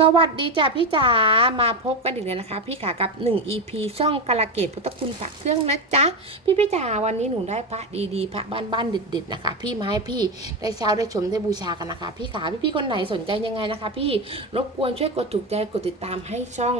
สวัสดีจ้ะพี่จ๋ามาพบกันอีกแล้วนะคะ พี่ขากับ 1 EP ช่องกาลเกตพุทธคุณพระเครื่องนะจ๊ะพี่พี่จ๋าวันนี้หนูได้พระดีๆ พระบ้านๆเด็ดๆนะคะ พี่มาให้พี่ได้เช้าได้ชมได้บูชากันนะคะ พี่ขาพี่พี่ๆคนไหนสนใจยังไงนะคะ พี่รบกวนช่วยกดถูกใจกดติดตามให้ช่อง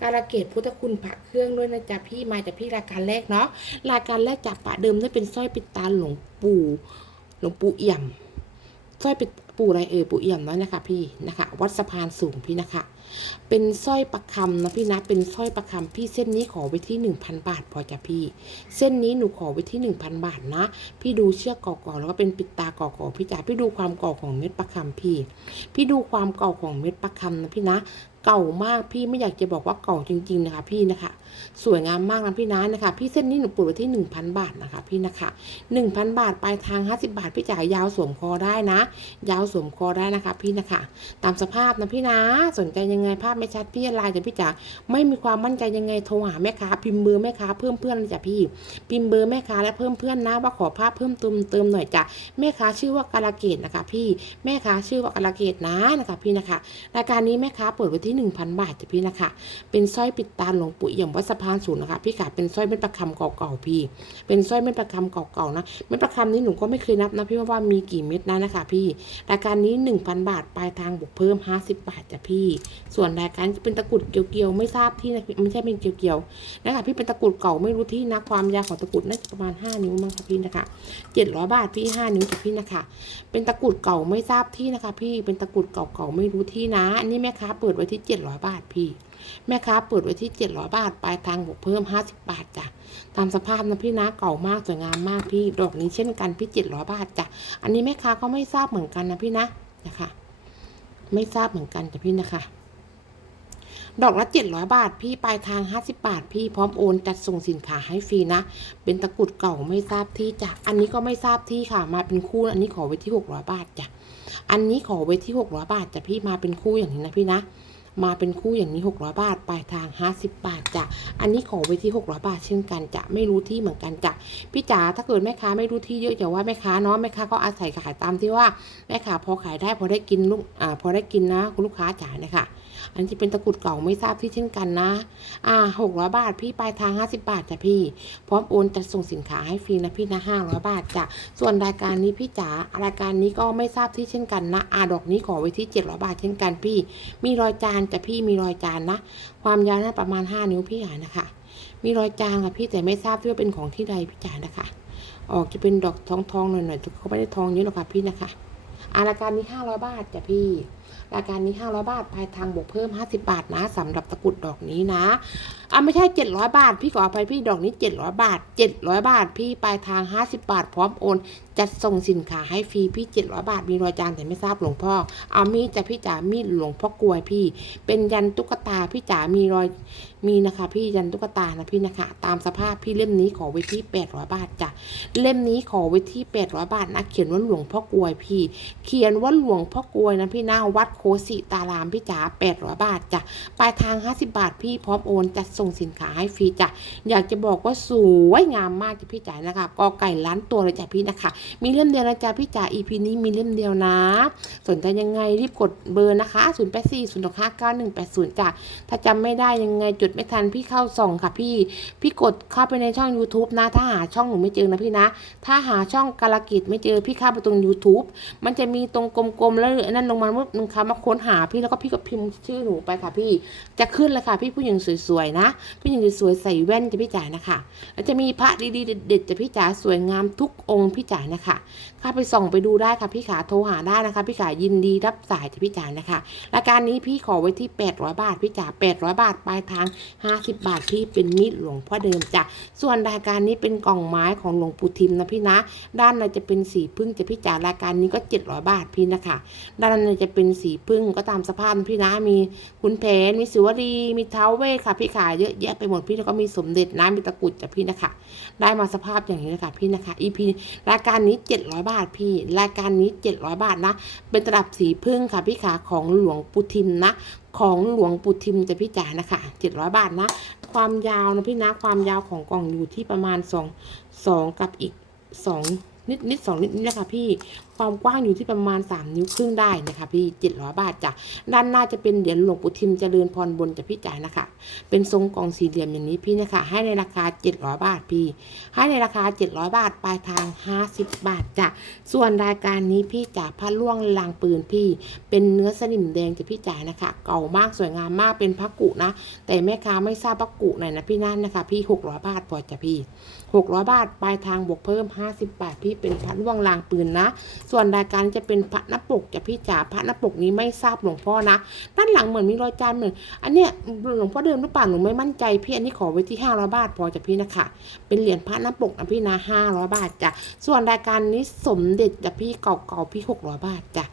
กาลเกตพุทธคุณพระเครื่องด้วยนะจ๊ะพี่มาจากพี่รายการแรกเนาะรายการแรกจากปะเดิมได้เป็นสร้อยปิดตาหลวงปู่หลวงปู่เอี่ยมสร้อยปิด ปู่ไรเอ่ยปู่เอี่ยมน้อยนะคะพี่นะคะ วัดสะพานสูงพี่นะคะ เป็นสร้อยประคำนะพี่นะเป็นสร้อยประคำพี่เส้นนี้ขอไว้ที่1,000 บาทพอจะพี่ เส้นนี้หนูขอไว้ที่ 1,000 บาทนะ พี่ดูเชือกก่อๆแล้วก็เป็นปิดตาก่อๆพี่จ๋าพี่ดูความก่อของเม็ดประคำพี่ พี่ดูความเก่าของเม็ดประคำนะพี่นะ เก่ามากพี่ไม่อยากจะบอกว่าเก่าจริง ๆนะคะ พี่นะคะ สวยงามมากนะพี่นะนะคะ พี่เส้นนี้หนูปลูกไว้ที่ 1,000 บาทนะคะ พี่นะคะ1,000 บาทปลายทาง 50 บาทพี่จ๋ายยาวสวมคอได้นะ ยาวสวมคอได้นะคะ พี่นะคะ ตามสภาพนะพี่นะ สนใจยังไงภาพไม่ชัดพี่ไลน์แต่พี่จ๋าไม่มีความมั่นใจยังไงโทรหาแม่ค้าพิมพ์เบอร์แม่ค้าเพิ่มเพื่อนเลยจ้ะพี่ พิมพ์เบอร์แม่ค้าและเพิ่มเพื่อนนะว่าขอภาพเพิ่มเติมเติมหน่อยจ้ะแม่ค้าชื่อว่ากาลเกตนะคะ พี่แม่ค้าชื่อว่ากาลเกตนะนะคะพี่นะคะรายการนี้แม่ค้าเปิดไว้ที่ 1,000 บาทจ้ะพี่นะคะ เป็นสร้อยปิดตาหลวงปู่เอี่ยมวัดสะพานสูงนะคะพี่ขาเป็นสร้อยเม็ดประคำเก่าๆพี่ เป็นสร้อยเม็ดประคำเก่าๆนะเม็ดประคำนี้หนูก็ไม่เคยนับนะพี่ว่าว่ามีกี่เม็ดนะนะคะ พี่รายการนี้ 1,000 บาทปลายทางบวกเพิ่ม 50 บาทจ้ะพี่ ส่วนรายการจะเป็นตะกรุดเกี่ยวๆไม่ทราบที่นะไม่ใช่เป็นเกี่ยวๆนะคะพี่เป็นตะกรุดเก่าไม่รู้ที่นะความยาวของตะกรุดน่าจะประมาณ 5 นิ้วมั้งค่ะพี่นะคะ700 บาทพี่ 5 นิ้วจ้ะพี่นะคะ เป็นตะกรุดเก่าไม่ทราบที่นะคะ พี่เป็นตะกรุดเก่าๆไม่รู้ที่นะอันนี้แม่ค้าเปิดไว้ที่ 700 บาทพี่ แม่ค้าเปิดไว้ที่ 700 บาท ปลายทางบวกเพิ่ม 50 บาทจ้ะ ตามสภาพนะพี่นะเก่ามากสวยงามมากพี่ ดอกนี้เช่นกันพี่ 700 บาทจ้ะ อันนี้แม่ค้าก็ไม่ทราบเหมือนกันนะพี่นะ นะคะ ไม่ทราบเหมือนกันจ้ะพี่นะคะดอกละ700 บาท พี่ปลายทาง 50 บาท พี่พร้อมโอนจัดส่งสินค้าให้ฟรีนะ เป็นตะกรุดเก่าไม่ทราบที่จ้ะอันนี้ก็ไม่ทราบที่ค่ะ มาเป็นคู่ อันนี้ขอไว้ที่ 600 บาทจ้ะอันนี้ขอไว้ที่ 600 บาทจ้ะพี่มาเป็นคู่อย่างนี้นะพี่นะ มาเป็นคู่อย่างนี้ 600 บาท ปลายทาง 50 บาทจ้ะ อันนี้ขอไว้ที่ 600 บาทเช่นกันจะไม่รู้ที่เหมือนกันจ้ะ พี่จ๋า ถ้าเกิดแม่ค้าไม่รู้ที่เยอะอย่าว่าแม่ค้าเนาะ แม่ค้าก็อาศัยขายตามที่ว่า แม่ค้าพอขายได้พอได้กินลูก อ่า พอได้กินนะคุณลูกค้าจ๋าเนี่ยค่ะ อันนี้จะเป็นตะกรุดเก่าไม่ทราบที่เช่นกันนะ อ่าหกร้อยบาท พี่ปลายทางห้าสิบาทจ้ะพี่ พร้อมโอนจะส่งสินค้าให้ฟรีนะพี่นะห้าร้อยบาทจ้ะ ส่วนรายการนี้พี่จ๋ารายการนี้ก็ไม่ทราบที่เช่นกันนะอาดอกนี้ขอไว้ที่เจ็ดร้อยบาทเช่นกันพี่ มีรอยจานจ้ะพี่มีรอยจานนะ ความยาวน่าประมาณห้านิ้วพี่หานะคะ มีรอยจานค่ะพี่แต่ไม่ทราบที่ว่าเป็นของที่ใดพี่จ๋านะคะออกจะเป็นดอกทองทองๆหน่อยๆแต่เขาไม่ได้ทองเยอะหรอกค่ะพี่นะคะอารายการนี้ห้าร้อยบาทจ้ะพี่รายการนี้ 500 บาทปลายทางบวกเพิ่ม 50 บาทนะสำหรับตะกรุดดอกนี้นะอะไม่ใช่ 700 บาท พี่ขออภัยพี่ดอกนี้ 700 บาท 700 บาท พี่ปลายทาง 50 บาท พร้อมโอน จัดส่งสินค้าให้ฟรีพี่ 700 บาท มีรอยจานแต่ไม่ทราบหลวงพ่อ เอามีดจะพี่จ๋ามีดหลวงพ่อกลวยพี่ เป็นยันตุ๊กตาพี่จ๋ามีรอยมีนะคะ พี่ยันตุ๊กตานะพี่นะคะ ตามสภาพพี่เล่มนี้ขอไว้ที่ 800 บาทจ้ะเล่มนี้ขอไว้ที่ 800 บาทนะเขียนว่าหลวงพ่อกลวยพี่ เขียนว่าหลวงพ่อกลวยนะพี่น้าวัดโคสิตารามพี่จ๋า800 บาทจ้ะปลายทาง 50 บาทพี่พร้อมโอนจัดส่งสินค้าให้ฟรีจ้ะอยากจะบอกว่าสวยงามมากจ้ะพี่จ๋านะคะกอไก่ล้านตัวเลยจ้ะพี่นะคะ มีเล่มเดียวนะจ๊ะพี่จ๋า EP นี้มีเล่มเดียวนะ สนใจยังไงรีบกดเบอร์นะคะ 0 8 4 0 6 5 9 1 8 0จ้ะถ้าจำไม่ได้ยังไงจดไม่ทันพี่เข้าส่องค่ะพี่ พี่กดเข้าไปในช่อง YouTube นะ ถ้าหาช่องหนูไม่เจอนะพี่นะ ถ้าหาช่องกาลกิจไม่เจอพี่เข้าไปตรง YouTube มันจะมีตรงกลมๆแล้วนั่นลงมาเมื่องคำมาค้นหาพี่แล้วก็พี่ก็พิมพ์ชื่อหนูไปค่ะ พี่จะขึ้นเลยค่ะ พี่ผู้หญิงสวยๆนะผู้หญิงสวยๆใส่แว่นจะพี่จ๋านะคะแล้วจะมีพระดีๆเด็ดๆจะพี่จ๋าสวยงามทุกองค์พี่จ๋านะคะเข้าไปส่องไปดูได้ค่ะพี่ขาโทรหาได้นะคะ พี่ขายินดีรับสายจะพี่จ๋านะคะรายการนี้พี่ขอไว้ที่ 800 บาทพี่จ๋า800 บาทปลายทาง 50 บาทที่เป็นมีดหลวงพ่อเดิมจ้ะส่วนรายการนี้เป็นกล่องไม้ของหลวงปู่ทิมนะพี่นะ ด้านในจะเป็นสีพึ่งจะพี่จ๋ารายการนี้ก็ 700 บาทพี่นะคะ ด้านในจะเป็นสีพึ่งก็ตามสภาพพี่นะมีคุณแผนมีสิวลีมีเท้าเวทค่ะพี่ขาเยอะแยะไปหมดพี่แล้วก็มีสมเด็จนะมีตะกุดจ้ะพี่นะคะ ได้มาสภาพอย่างนี้นะคะพี่นะคะ EP รายการนี้ 700 บาทพี่ รายการนี้ 700 บาทนะ เป็นตลับสีพึ่งค่ะพี่ขาของหลวงปู่ทิมนะของหลวงปู่ทิมจะพี่จ๋านะคะ 700 บาทนะ ความยาวนะพี่นะ ความยาวของกล่องอยู่ที่ประมาณ 2 2 กับอีก 2 นิดนิดสองนิดนิดนะคะพี่ความกว้างอยู่ที่ประมาณ 3 นิ้วครึ่งได้นะคะพี่700บาทจ้ะด้านหน้าจะเป็นเหรียญหลวงปู่ทิมเจริญพรบนจะพี่จ่ายนะคะ เป็นทรงกล่องสี่เหลี่ยมอย่างนี้พี่นะคะ ให้ในราคา 700 บาทพี่ ให้ในราคา 700 บาทปลายทาง 50 บาทจ้ะส่วนรายการนี้พี่จ่าผ้าล่วงลางปืนพี่ เป็นเนื้อสนิมแดงจะพี่จ่ายนะคะ เก่ามากสวยงามมากเป็นพักกุนะ แต่แม่ค้าไม่ทราบพักกุไหนนะพี่นั่นนะคะ พี่ 600 บาทพอจ้ะพี่ 600 บาท ปลายทางบวกเพิ่ม 50 บาท พี่เป็นพระล่วงลางปืนนะ ส่วนรายการจะเป็นพระน้าปกจะพี่จ๋าพระน้าปกนี้ไม่ทราบหลวงพ่อนะ ด้านหลังเหมือนมีรอยจานเหมือน อันเนี้ยหลวงพ่อเดิมหรือเปล่าหนูไม่มั่นใจ พี่อันนี้ขอไว้ที่ 500 บาทพอจะพี่นะคะ เป็นเหรียญพระน้าปกนะพี่นะ 500 บาทจ้ะ ส่วนรายการนี้สมเด็จจะพี่เก่าๆพี่ 600 บาทจ้ะ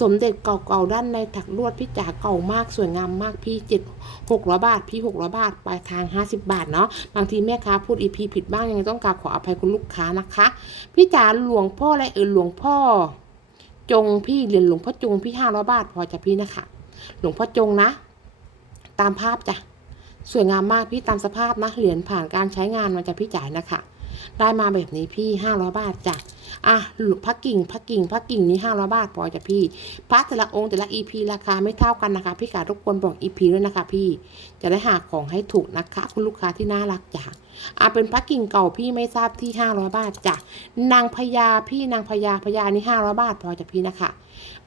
สมเด็จเก่าๆด้านในถักลวดพี่จ๋าเก่ามากสวยงามมากพี่เจ็ดหกร้อยบาท พี่หกร้อยบาท ปลายทาง 50 บาทเนาะ บางทีแม่ค้าพูดอีพีผิดบ้างยังไงต้องกราบขออภัยคุณลูกค้านะคะ พี่จ๋าหลวงพ่ออะไรเออหลวงพ่อ จงพี่เหรียญหลวงพ่อจงพี่ห้าร้อยบาทพอจะพี่นะคะ หลวงพ่อจงนะ ตามภาพจ้ะสวยงามมากพี่ตามสภาพนะเหรียญผ่านการใช้งานมันจะพี่จ่ายนะคะ ได้มาแบบนี้พี่ห้าร้อยบาทจ้ะอะหลวงพระกิ่งพระกิ่งพระกิ่งนี้ห้าร้อยบาทพอจ้ะพี่พระแต่ละองค์แต่ละ EP ราคาไม่เท่ากันนะคะ พี่กาทุกคนบอก EP ด้วยนะคะ พี่จะได้หาของให้ถูกนะคะ คุณลูกค้าที่น่ารักจ้ะอะเป็นพระกิ่งเก่าพี่ไม่ทราบที่ห้าร้อยบาทจ้ะนางพญาพี่นางพญาพญานี่ห้าร้อยบาทพอจ้ะพี่นะคะ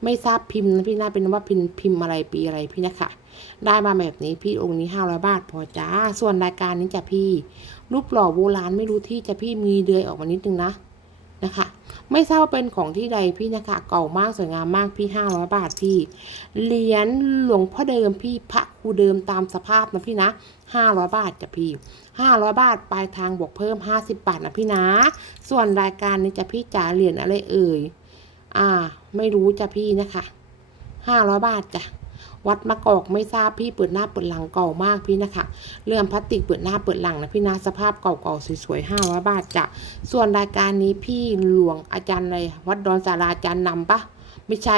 ไม่ทราบพิมพ์นะพี่น่าเป็นว่าพิมพ์พิมพ์อะไรปีอะไรพี่นะคะ ได้มาแบบนี้พี่องค์นี้ห้าร้อยบาทพอจ้า ส่วนรายการนี้จะพี่ รูปหล่อโบราณไม่รู้ที่จะพี่มีเดือยออกมานิดนึงนะนะคะ ไม่ทราบว่าเป็นของที่ใดพี่นะคะ เก่ามากสวยงามมากพี่ห้าร้อยบาทพี่เหรียญหลวงพ่อเดิมพี่พระครูเดิมตามสภาพนะพี่นะห้าร้อยบาทจะพี่ห้าร้อยบาทปลายทางบวกเพิ่มห้าสิบบาทนะพี่นะ ส่วนรายการนี้จะพี่จ๋าเหรียญอะไรเอ่ยอ่า ไม่รู้จะพี่นะคะห้าร้อยบาทจ้ะ วัดมะกอกไม่ทราบพี่เปิดหน้าเปิดหลังเก่ามากพี่นะคะเรื่องพลาสติกเปิดหน้าเปิดหลังนะพี่นะสภาพเก่าๆสวยๆห้าร้อยบาทจ้ะส่วนรายการนี้พี่หลวงอาจารย์ในวัดดอนสาราอาจารย์นำปะไม่ใช่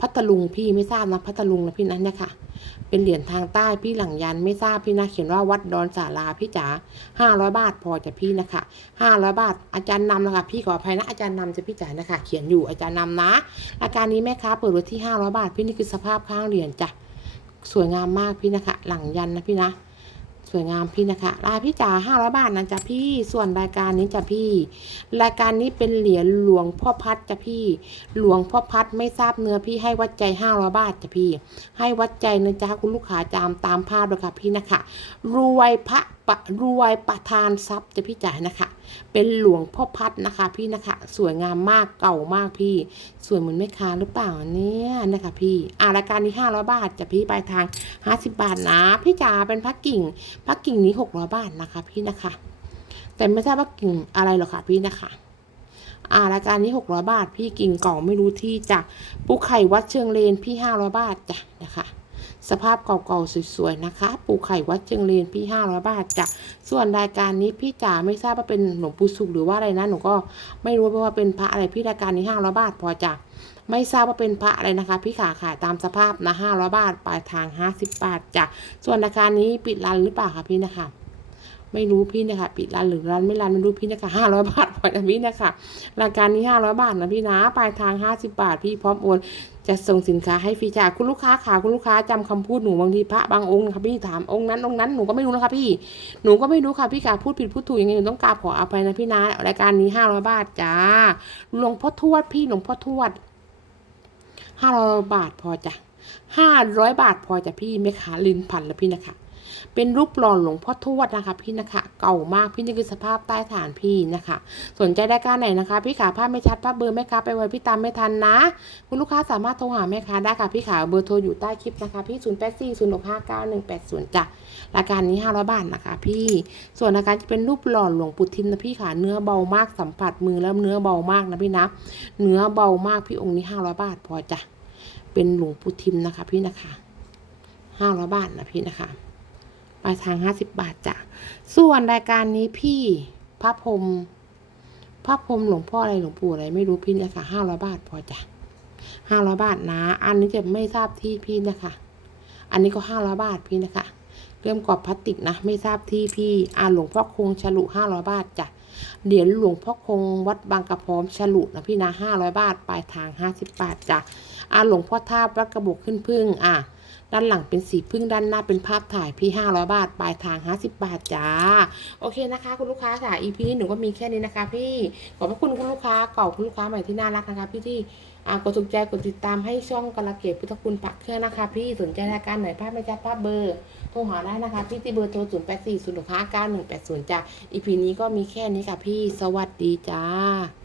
พัทลุงพี่ไม่ทราบนะพัทลุงนะพี่นั้นเนี่ยค่ะเป็นเหรียญทางใต้พี่หลังยันไม่ทราบพี่นะเขียนว่าวัดดอนสาราพี่จ๋าห้าร้อยบาทพอจะพี่นะคะห้าร้อยบาทอาจารย์นำนะคะพี่ขออภัยนะอาจารย์นำจะพี่จ๋านะคะ เขียนอยู่อาจารย์นำนะรายการนี้แม่ค้าเปิดไว้ที่ห้าร้อยบาท พี่นี่คือสภาพข้างเหรียญจ้ะสวยงามมากพี่นะคะ หลังยันนะพี่นะ สวยงามพี่นะคะลายพี่จ๋าห้าร้อยบาทนะจ๊ะพี่ส่วนรายการนี้จ้ะพี่ รายการนี้เป็นเหรียญหลวงพ่อพัดจ้ะพี่ หลวงพ่อพัดไม่ทราบเนื้อพี่ให้วัดใจห้าร้อยบาทจ้ะพี่ ให้วัดใจนะจ๊ะคุณลูกค้าจามตามภาพเลยค่ะพี่นะคะ รวยพระ ปะรวยประทานทรัพย์จะพี่จ๋านะคะ เป็นหลวงพ่อพัดนะคะ พี่นะคะ สวยงามมากเก่ามากพี่ สวยเหมือนแม่ค้าหรือเปล่าเนี่ยนะคะพี่อ่ารายการนี้ห้าร้อยบาทจะพี่ปลายทางห้าสิบบาทนะ พี่จ๋าเป็นพักกิ่งพักกิ่งนี้หกร้อยบาทนะคะ พี่นะคะ แต่ไม่ทราบว่ากิ่งอะไรหรอกค่ะพี่นะคะอ่ารายการนี้หกร้อยบาท พี่กิ่งเก่าไม่รู้ที่จ้ะปูไข่วัดเชิงเลนพี่ห้าร้อยบาทจ้ะนะคะ สภาพเก่าๆสวยๆนะคะ ปูไข่วัดเชิงเลนพี่ห้าร้อยบาทจ้ะส่วนรายการนี้พี่จ๋าไม่ทราบว่าเป็นหลวงปู่สุขหรือว่าอะไรนะหนูก็ไม่รู้เพราะว่าเป็นพระอะไรพี่รายการนี้ห้าร้อยบาทพอจ้ะไม่ทราบว่าเป็นพระอะไรนะคะ พี่ขาขายตามสภาพนะห้าร้อยบาทปลายทางห้าสิบบาทจ้ะส่วนรายการนี้ปิดร้านหรือเปล่าคะพี่นะคะไม่รู้พี่นะคะปิดร้านหรือร้านไม่ร้านไม่รู้พี่นะคะห้าร้อยบาทพอนะพี่นะคะรายการนี้ห้าร้อยบาทนะพี่นะปลายทางห้าสิบบาทพี่พร้อมโอนจะส่งสินค้าให้ฟรีจ้าคุณลูกค้าขาคุณลูกค้าจำคำพูดหนูบางทีพระบางองค์นะคะพี่ถามองค์นั้นองค์นั้นหนูก็ไม่รู้นะคะพี่หนูก็ไม่รู้ค่ะพี่กาพูดผิดพูดถูกยังไงหนูต้องกราบขออภัยนะพี่นะรายการนี้ห้าร้อยบาทจ้าหลวงพ่อทวดพี่หลวงพ่อทวดห้าร้อยบาทพอจ้ะห้าร้อยบาทพอจ้ะพี่ไม่ขาลินพันแล้วพี่นะคะ เป็นรูปหล่อหลวงพ่อทวดนะคะพี่นะคะ เก่ามากพี่นี่คือสภาพใต้ฐานพี่นะคะ สนใจได้การไหนนะคะ พี่ขาภาพไม่ชัดภาพเบอร์แม่ค้าไปไว้พี่ตามไม่ทันนะ คุณลูกค้าสามารถโทรหาแม่ค้าได้ค่ะพี่ขาเบอร์โทรอยู่ใต้คลิปนะคะพี่0 8 4 0 6 5 9 1 8 0จ้ะรายการนี้500บาทนะคะ พี่ส่วนรายการจะเป็นรูปหล่อหลวงปู่ทิมนะพี่ขาเนื้อเบามากสัมผัสมือแล้วเนื้อเบามากนะพี่นะเนื้อเบามากพี่องค์นี้500บาทพอจ้ะเป็นหลวงปู่ทิมนะคะ พี่นะคะ500บาทนะพี่นะคะ ปลายทางห้าสิบาทจ้ะ ส่วนรายการนี้พี่พระพรมพระพรมหลวงพ่ออะไรหลวงปู่อะไรไม่รู้พี่นะคะห้าร้อยบาทพอจ้ะห้าร้อยบาทนะ อันนี้จะไม่ทราบที่พี่นะคะ อันนี้ก็ห้าร้อยบาทพี่นะคะเริ่มกรอบพลาสติกนะ ไม่ทราบที่พี่อ่าหลวงพ่อคงฉลุห้าร้อยบาทจ้ะเหรียญหลวงพ่อคงวัดบางกระพร้อมฉลุนะพี่นะห้าร้อยบาท ปลายทางห้าสิบบาทจ้ะอ่าหลวงพ่อท่าวัดกระบอกขึ้นพึ่งอะ ด้านหลังเป็นสีพึ่งด้านหน้าเป็นภาพถ่ายพี่ห้าร้อยบาท ปลายทางห้าสิบบาทจ้า โอเคนะคะ คุณลูกค้าค่ะ EP นี้หนูก็มีแค่นี้นะคะ พี่ขอบพระคุณคุณลูกค้าเก่าคุณลูกค้าใหม่ที่น่ารักนะคะ พี่ที่กดถูกใจกดติดตามให้ช่องกระเกตพุทธคุณปักเครื่องนะคะ พี่สนใจรายการไหนภาพไม่ชัดภาพเบอร์โทรหาได้นะคะพี่ที่เบอร์โทรศูนย์แปดสี่ศูนย์หกห้าก้าหนึ่งแปดศูนย์จ้า EP นี้ก็มีแค่นี้ค่ะพี่สวัสดีจ้า